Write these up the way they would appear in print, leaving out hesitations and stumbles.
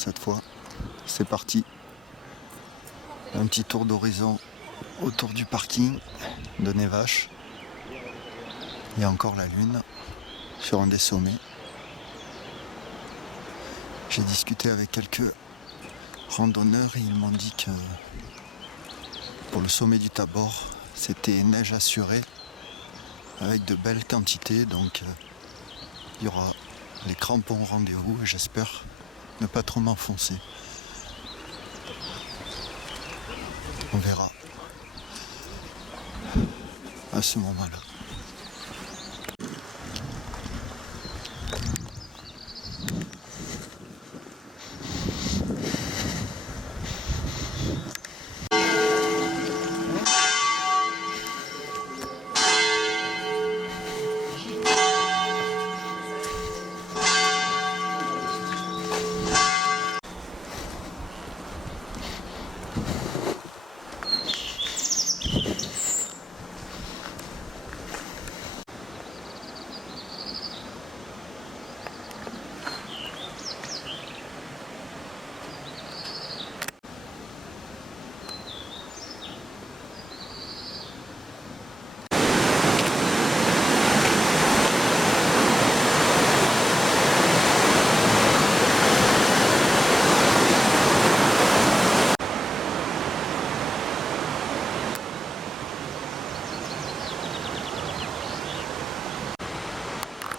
cette fois. C'est parti. Un petit tour d'horizon autour du parking de Nevache. Il y a encore la lune sur un des sommets. J'ai discuté avec quelques randonneurs et ils m'ont dit que pour le sommet du Tabor, c'était neige assurée avec de belles quantités, donc il y aura les crampons au rendez-vous et j'espère ne pas trop m'enfoncer. On verra à ce moment-là.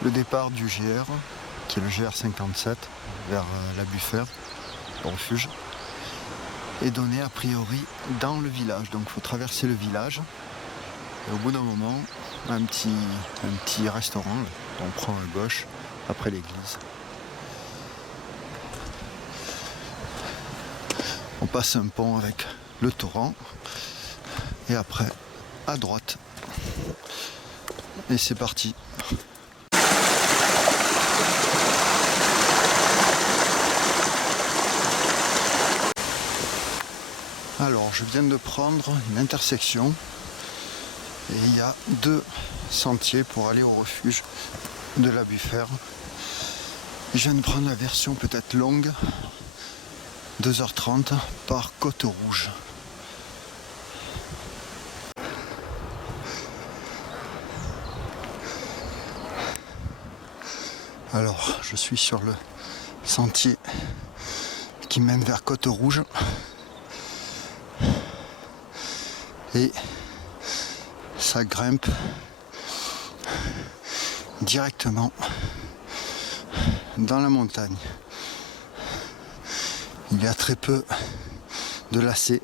Le départ du GR, qui est le GR57, vers la Buffère, le refuge, est donné a priori dans le village. Donc il faut traverser le village et au bout d'un moment, un petit restaurant, on prend à gauche après l'église. On passe un pont avec le torrent et après à droite. Et c'est parti. Alors, je viens de prendre une intersection et il y a 2 sentiers pour aller au refuge de la Buffère. Je viens de prendre la version peut-être longue, 2h30 par Côte-Rouge. Alors, je suis sur le sentier qui mène vers Côte-Rouge. Et ça grimpe directement dans la montagne. Il y a très peu de lacets.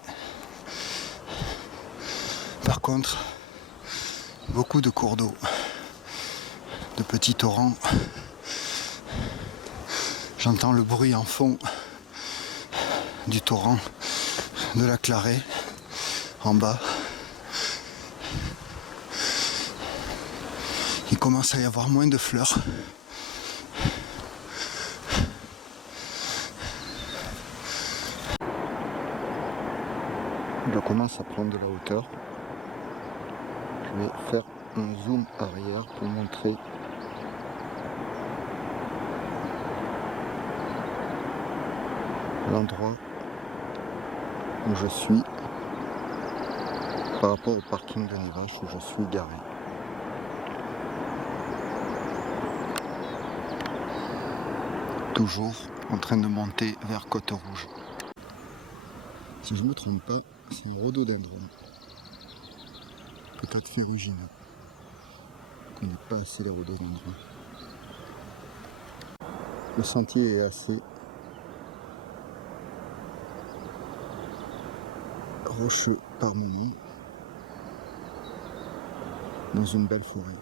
Par contre, beaucoup de cours d'eau, de petits torrents. J'entends le bruit en fond du torrent de la Clarée en bas. Il commence à y avoir moins de fleurs. Je commence à prendre de la hauteur. Je vais faire un zoom arrière pour montrer l'endroit où je suis par rapport au parking de Nevache où je suis garé. Toujours en train de monter vers Côte-Rouge. Si je ne me trompe pas, c'est un rhododendron. Peut-être ferrugineux. Je ne connais pas assez les rhododendrons. Le sentier est assez rocheux par moment, dans une belle forêt.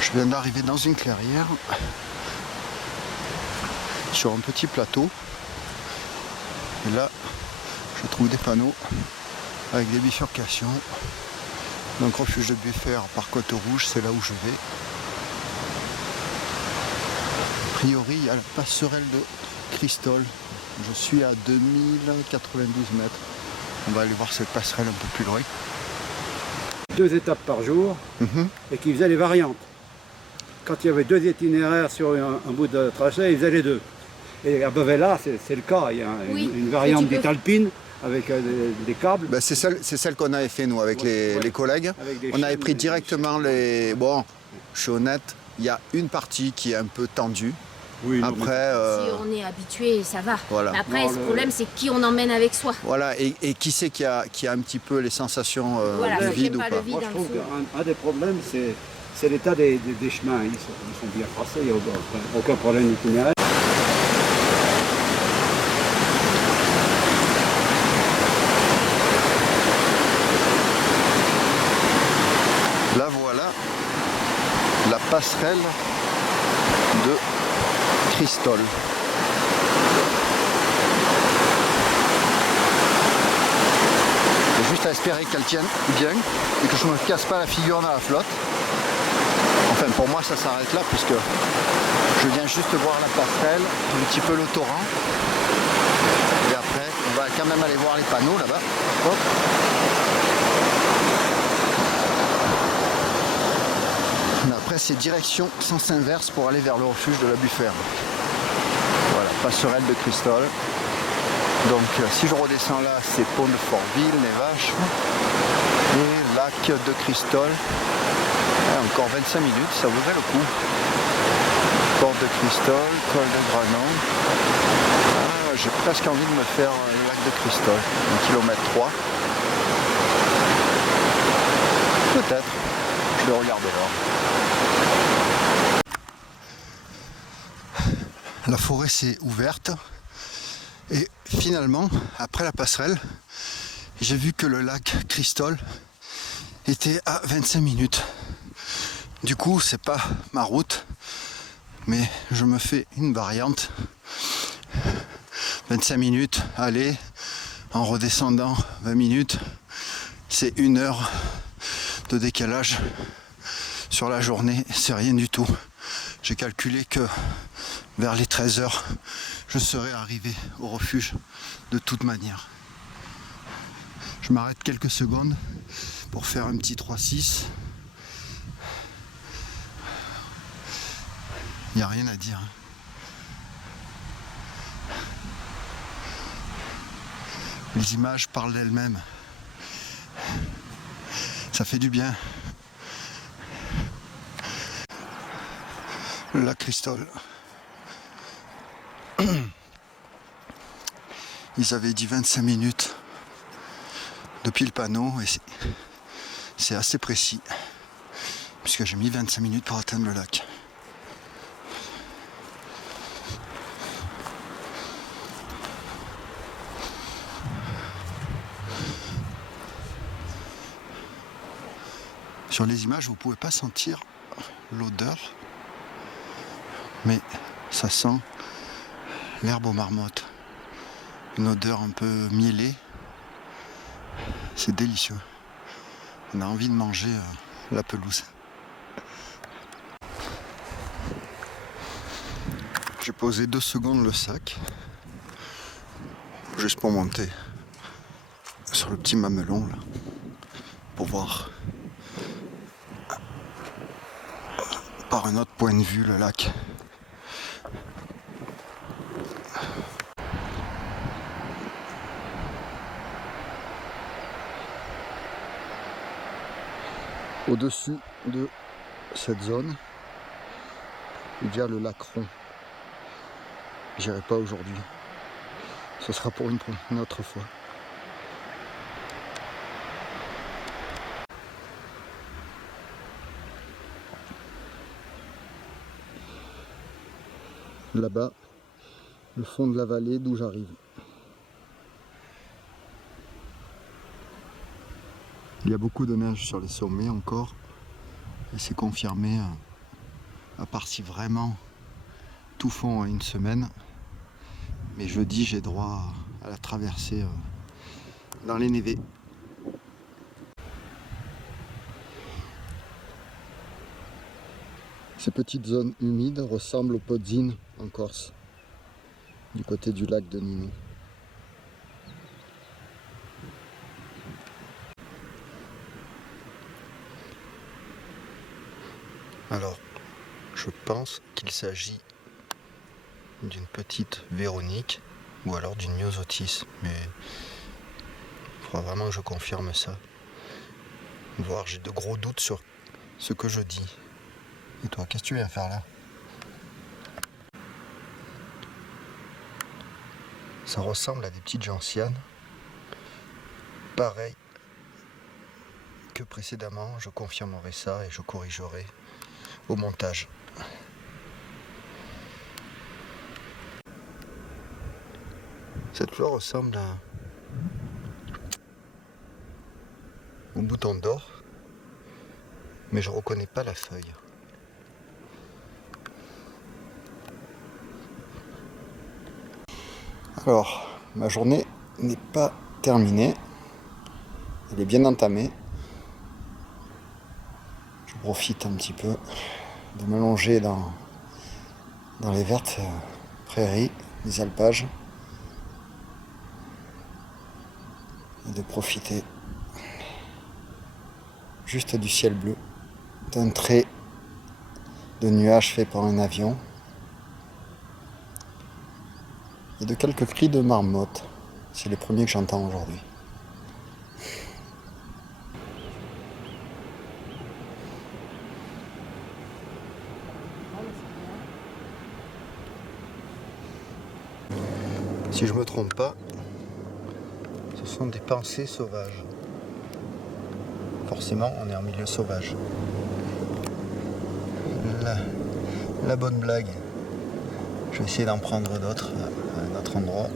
Je viens d'arriver dans une clairière sur un petit plateau. Et là, je trouve des panneaux avec des bifurcations. Donc refuge de Buffer par Côte-Rouge, c'est là où je vais. A priori, il y a la passerelle de Cristol. Je suis à 2092 mètres. On va aller voir cette passerelle un peu plus loin. 2 étapes par jour et qui faisaient les variantes. Quand il y avait 2 itinéraires sur un bout de tracé, ils faisaient les 2. Et à Bevella, c'est le cas. Il y a une variante dite alpine avec des câbles. Ben c'est celle qu'on avait fait nous avec les collègues. Avec on avait pris directement les... Bon, je suis honnête, il y a une partie qui est un peu tendue. Oui, après, si on est habitué, ça va. Voilà. Mais après, le problème, c'est qui on emmène avec soi. Voilà, et qui c'est qui a un petit peu les sensations voilà, de vide ou pas pas. le vide. Moi, je trouve qu'un des problèmes, c'est l'état des chemins. Ils sont bien tracés, il n'y a aucun problème d'itinéraire. Là voilà la passerelle de Cristol. J'ai juste à espérer qu'elle tienne bien et que je ne me casse pas la figure dans la flotte. Enfin pour moi ça s'arrête là puisque je viens juste voir la passerelle, un petit peu le torrent. Et après on va quand même aller voir les panneaux là-bas. Hop. Après c'est direction sens inverse pour aller vers le refuge de la Buffer. Voilà, passerelle de Cristol. Donc si je redescends là, c'est pont de Fortville, les vaches. Et lac de Cristol. Encore 25 minutes, ça vaudrait le coup. Porte de Cristol, col de Granon. J'ai presque envie de me faire le lac de Cristol, 1 km 3. Peut-être, je vais regarder là. La forêt s'est ouverte et finalement, après la passerelle, j'ai vu que le lac Cristol était à 25 minutes. Du coup, c'est pas ma route, mais je me fais une variante. 25 minutes, aller, en redescendant 20 minutes, c'est 1 heure de décalage sur la journée, c'est rien du tout. J'ai calculé que vers les 13 heures, je serais arrivé au refuge de toute manière. Je m'arrête quelques secondes pour faire un petit 3-6. Il n'y a rien à dire. Les images parlent d'elles-mêmes. Ça fait du bien. Le lac Cristol. Ils avaient dit 25 minutes depuis le panneau et c'est assez précis puisque j'ai mis 25 minutes pour atteindre le lac. Sur les images, vous ne pouvez pas sentir l'odeur, mais ça sent l'herbe aux marmottes. Une odeur un peu mielée. C'est délicieux. On a envie de manger la pelouse. J'ai posé 2 secondes le sac, juste pour monter sur le petit mamelon là, pour voir par un autre point de vue le lac. Au-dessus de cette zone, il y a le lac Rond. J'irai pas aujourd'hui. Ce sera pour une autre fois. Là-bas, le fond de la vallée d'où j'arrive. Il y a beaucoup de neige sur les sommets encore. Et c'est confirmé à part si vraiment tout fond en une semaine. Mais jeudi, j'ai droit à la traversée dans les névés. Ces petites zones humides ressemblent aux Pozzine en Corse, du côté du lac de Nino. Alors, je pense qu'il s'agit d'une petite Véronique ou alors d'une Myosotis, mais il faudra vraiment que je confirme ça. Voire j'ai de gros doutes sur ce que je dis. Et toi, qu'est-ce que tu viens faire là? Ça ressemble à des petites gentianes. Pareil que précédemment, je confirmerai ça et je corrigerai au montage. Cette fleur ressemble au bouton d'or, mais je ne reconnais pas la feuille. Alors, ma journée n'est pas terminée, elle est bien entamée. Je profite un petit peu de m'allonger dans les vertes prairies, les alpages, et de profiter juste du ciel bleu, d'un trait de nuages fait par un avion, et de quelques cris de marmotte. C'est les premiers que j'entends aujourd'hui. Si je me trompe pas, ce sont des pensées sauvages. Forcément, on est en milieu sauvage. La bonne blague. Je vais essayer d'en prendre d'autres à un autre endroit.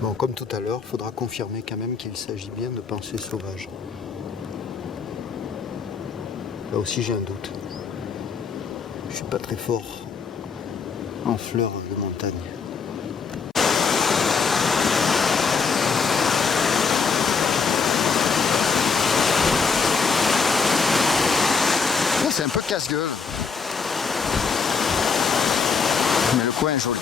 Bon, comme tout à l'heure, il faudra confirmer quand même qu'il s'agit bien de pensées sauvages. Là aussi j'ai un doute. Je suis pas très fort en fleurs de montagne. C'est un peu casse-gueule. Mais le coin est joli.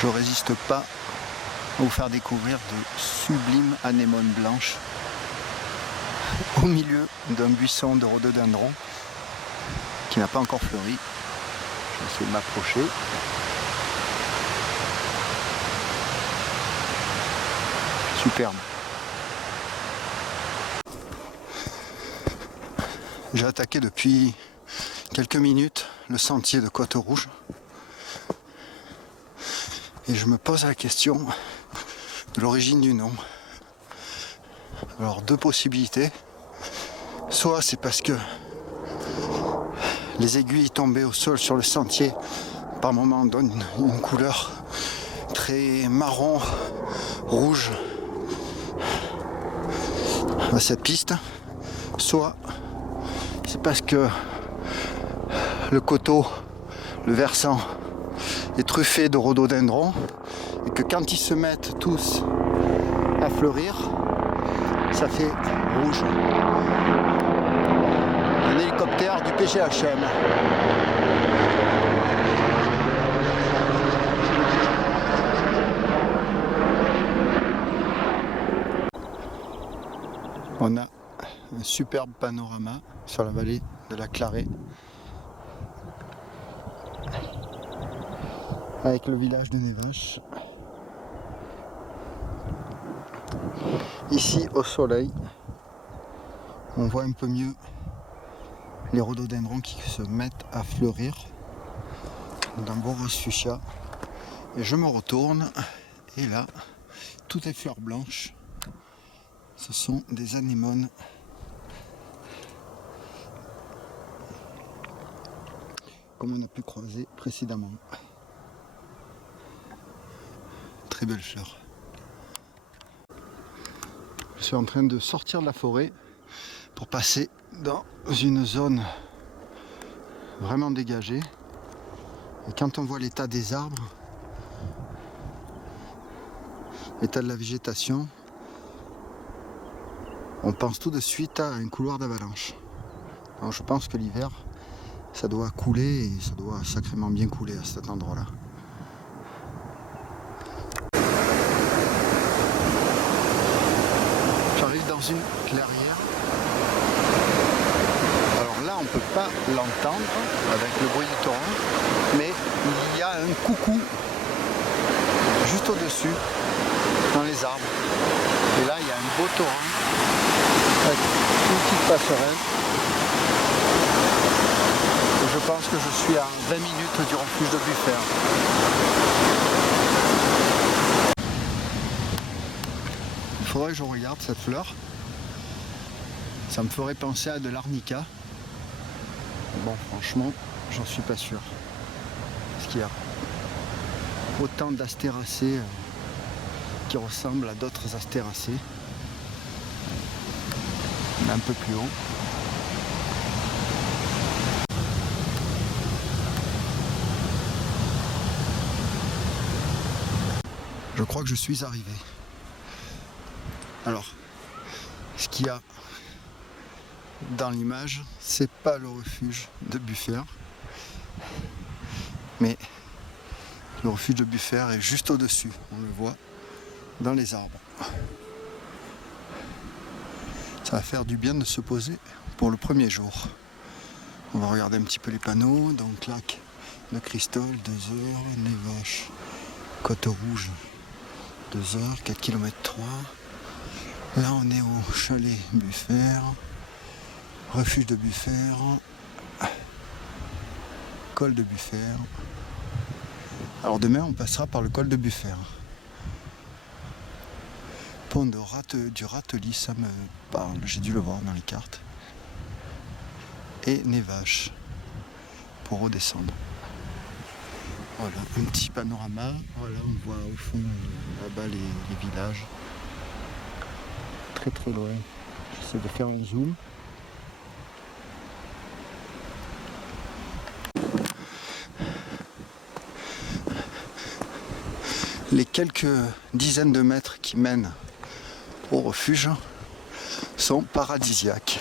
Je résiste pas à vous faire découvrir de sublimes anémones blanches au milieu d'un buisson de rhododendron qui n'a pas encore fleuri. Je vais essayer de m'approcher. Superbe. J'ai attaqué depuis quelques minutes le sentier de Côte-Rouge et je me pose la question de l'origine du nom. Alors deux possibilités. Soit c'est parce que les aiguilles tombées au sol sur le sentier par moments donnent une couleur très marron, rouge à cette piste. Soit c'est parce que le coteau, le versant est truffé de rhododendrons et que quand ils se mettent tous à fleurir, ça fait rouge. Un hélicoptère du PGHM. On a un superbe panorama sur la vallée de la Clarée avec le village de Névache. Ici au soleil, on voit un peu mieux les rhododendrons qui se mettent à fleurir d'un beau rose fuchsia. Et je me retourne et là, tout est fleurs blanches. Ce sont des anémones comme on a pu croiser précédemment. très belles fleurs. Je suis en train de sortir de la forêt pour passer dans une zone vraiment dégagée. Et quand on voit l'état des arbres, l'état de la végétation, on pense tout de suite à un couloir d'avalanche. Donc je pense que l'hiver, ça doit couler et ça doit sacrément bien couler à cet endroit-là. J'arrive dans une clairière. Alors là, on ne peut pas l'entendre avec le bruit du torrent, mais il y a un coucou juste au-dessus, dans les arbres. Et là, il y a un beau torrent avec une petite passerelle. Et je pense que je suis à 20 minutes du refuge de Buffère. Il faudrait que je regarde cette fleur. Ça me ferait penser à de l'arnica. Bon, franchement, j'en suis pas sûr. Parce qu'il y a autant d'astéracées qui ressemblent à d'autres astéracées. Un peu plus haut. Je crois que je suis arrivé. Alors, ce qu'il y a dans l'image, c'est pas le refuge de Buffère, mais le refuge de Buffère est juste au-dessus, on le voit dans les arbres. Ça va faire du bien de se poser pour le premier jour. On va regarder un petit peu les panneaux, donc lac de Cristol, 2 heures, Névache, Côte Rouge, 2 heures, 4 km 3. Là on est au chalet Buffère, refuge de Buffère, col de Buffère. Alors demain on passera par le col de Buffère. Pont du Ratelis, ça me parle, j'ai dû le voir dans les cartes. Et Névache pour redescendre. Voilà, un petit panorama. Voilà, on voit au fond là-bas les villages. Très très loin. J'essaie de faire un zoom. Les quelques dizaines de mètres qui mènent au refuge sont paradisiaques.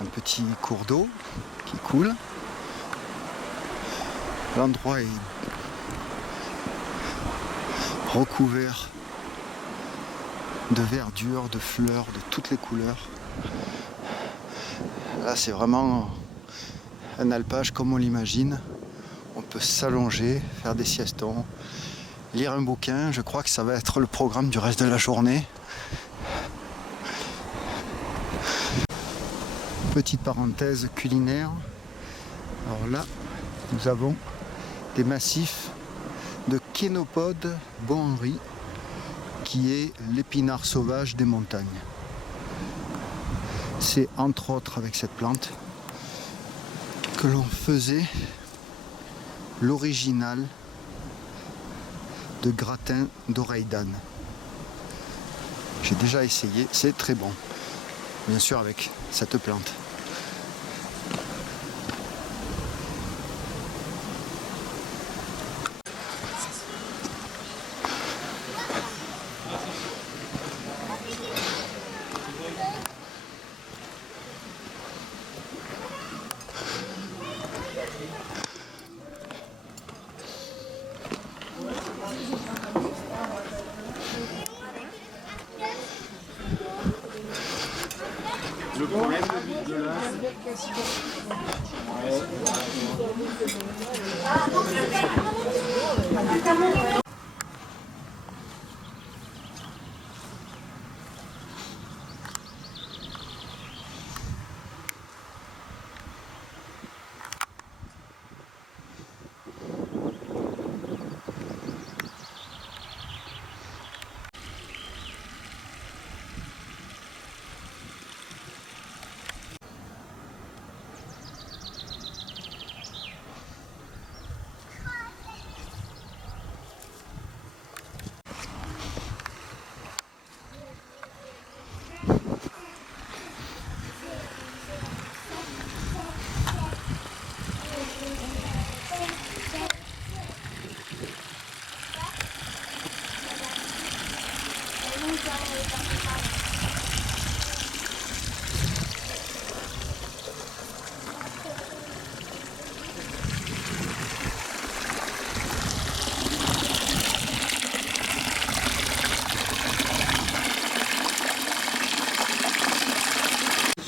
Un petit cours d'eau qui coule. L'endroit est recouvert de verdure, de fleurs, de toutes les couleurs. Là, c'est vraiment un alpage comme on l'imagine. On peut s'allonger, faire des siestons, lire un bouquin. Je crois que ça va être le programme du reste de la journée. Petite parenthèse culinaire. Alors là, nous avons des massifs de Kénopode Bon-Henri, qui est l'épinard sauvage des montagnes. C'est entre autres avec cette plante que l'on faisait l'original de gratin d'oreille d'âne. J'ai déjà essayé, c'est très bon. Bien sûr avec cette plante. Le problème de là,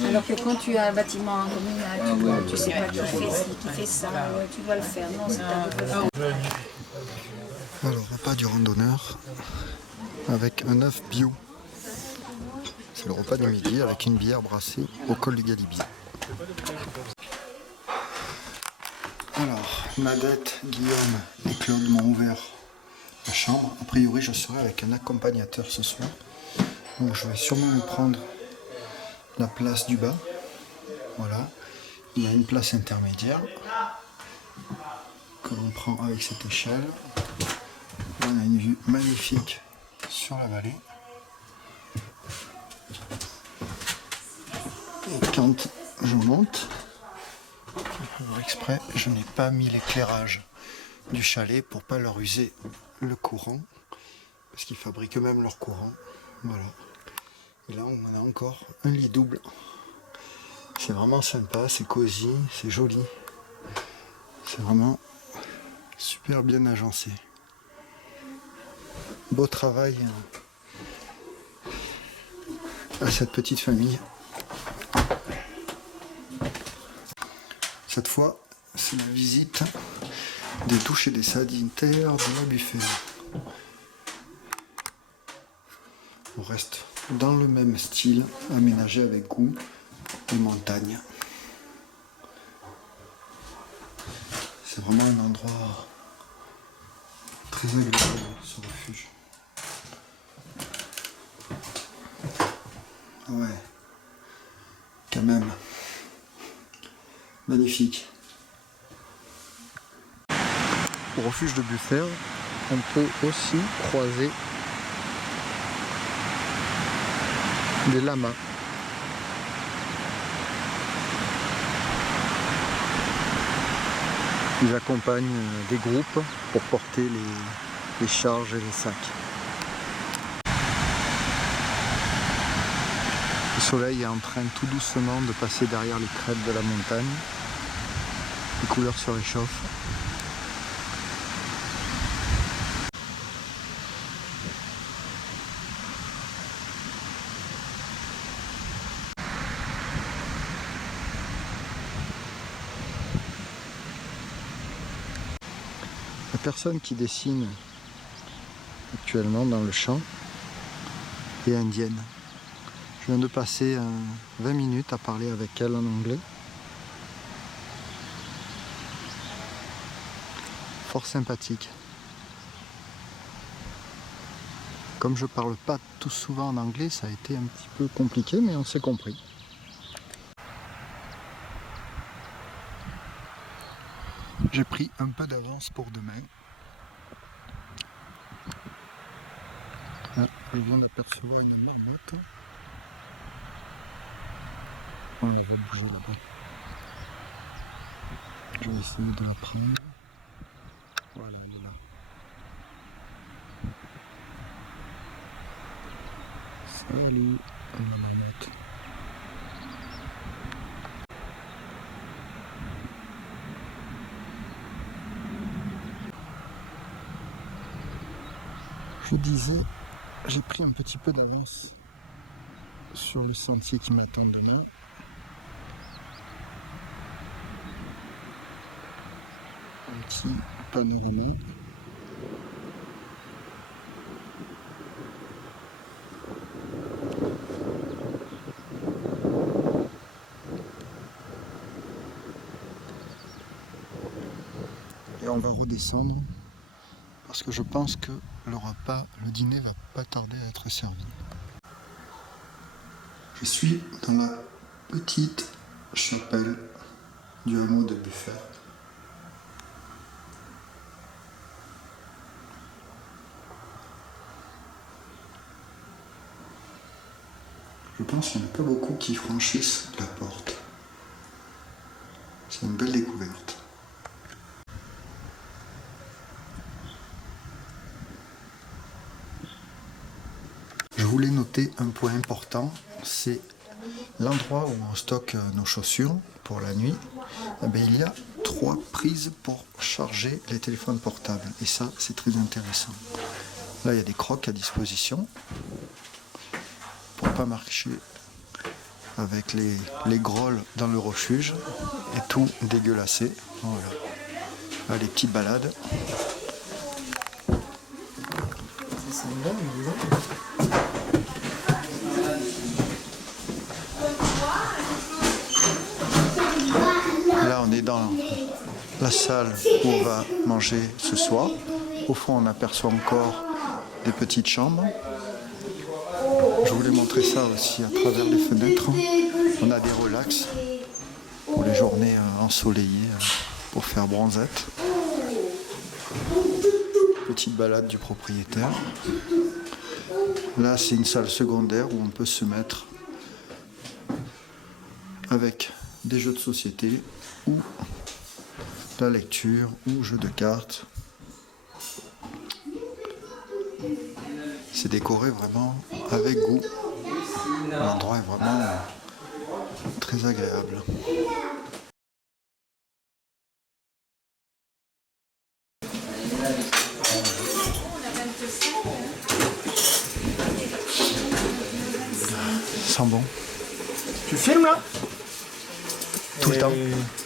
Alors que quand tu as un bâtiment communal, tu sais pas qui fait ci, qui fait ça, tu dois le faire. Non, c'est à double faire. Alors, repas du randonneur avec un œuf bio. C'est le repas du midi avec une bière brassée au col du Galibier. Alors, Nadette, Guillaume et Claude m'ont ouvert la chambre. A priori, je serai avec un accompagnateur ce soir. Donc, je vais sûrement me prendre la place du bas. Voilà. Il y a une place intermédiaire que l'on prend avec cette échelle. Là, on a une vue magnifique sur la vallée. Et quand je monte, alors exprès, je n'ai pas mis l'éclairage du chalet pour pas leur user le courant, parce qu'ils fabriquent eux-mêmes leur courant. Voilà. Et là, on a encore un lit double. C'est vraiment sympa, c'est cosy, c'est joli. C'est vraiment super bien agencé. Beau travail à cette petite famille. Cette fois, c'est la visite des douches et des sanitaires de la Buffet. On reste dans le même style, aménagé avec goût et montagne. C'est vraiment un endroit très agréable, ce refuge. Ouais, quand même. Magnifique. Au refuge de Buffet, on peut aussi croiser des lamas. Ils accompagnent des groupes pour porter les charges et les sacs. Le soleil est en train tout doucement de passer derrière les crêtes de la montagne. Les couleurs se réchauffent. La personne qui dessine actuellement dans le champ est indienne. Je viens de passer 20 minutes à parler avec elle en anglais. Fort sympathique. Comme je parle pas tout souvent en anglais, ça a été un petit peu compliqué, mais on s'est compris. J'ai pris un peu d'avance pour demain. Ah, je viens d'apercevoir une marmotte. On la voit bouger là-bas. Je vais essayer de la prendre. Voilà, elle est là. Salut, la marmotte. Je vous disais, j'ai pris un petit peu d'avance sur le sentier qui m'attend demain. Un petit panorama. Et on va redescendre parce que je pense que le dîner va pas tarder à être servi. Je suis dans la petite chapelle du hameau de Buffet. Je pense qu'il n'y en a pas beaucoup qui franchissent la porte. C'est une belle découverte. Je voulais noter un point important, c'est l'endroit où on stocke nos chaussures pour la nuit. Eh bien, il y a 3 prises pour charger les téléphones portables. Et ça, c'est très intéressant. Là, il y a des crocs à disposition pour ne pas marcher avec les grolles dans le refuge et tout dégueulasser. Voilà. Là, les petites balades. Là, on est dans la salle où on va manger ce soir. Au fond, on aperçoit encore des petites chambres. Je voulais montrer ça aussi à travers les fenêtres. On a des relax pour les journées ensoleillées pour faire bronzette. Petite balade du propriétaire. Là, c'est une salle secondaire où on peut se mettre avec des jeux de société ou la lecture ou jeux de cartes. C'est décoré vraiment avec goût. L'endroit est vraiment très agréable. Ça sent bon. Tu filmes là? Tout le temps.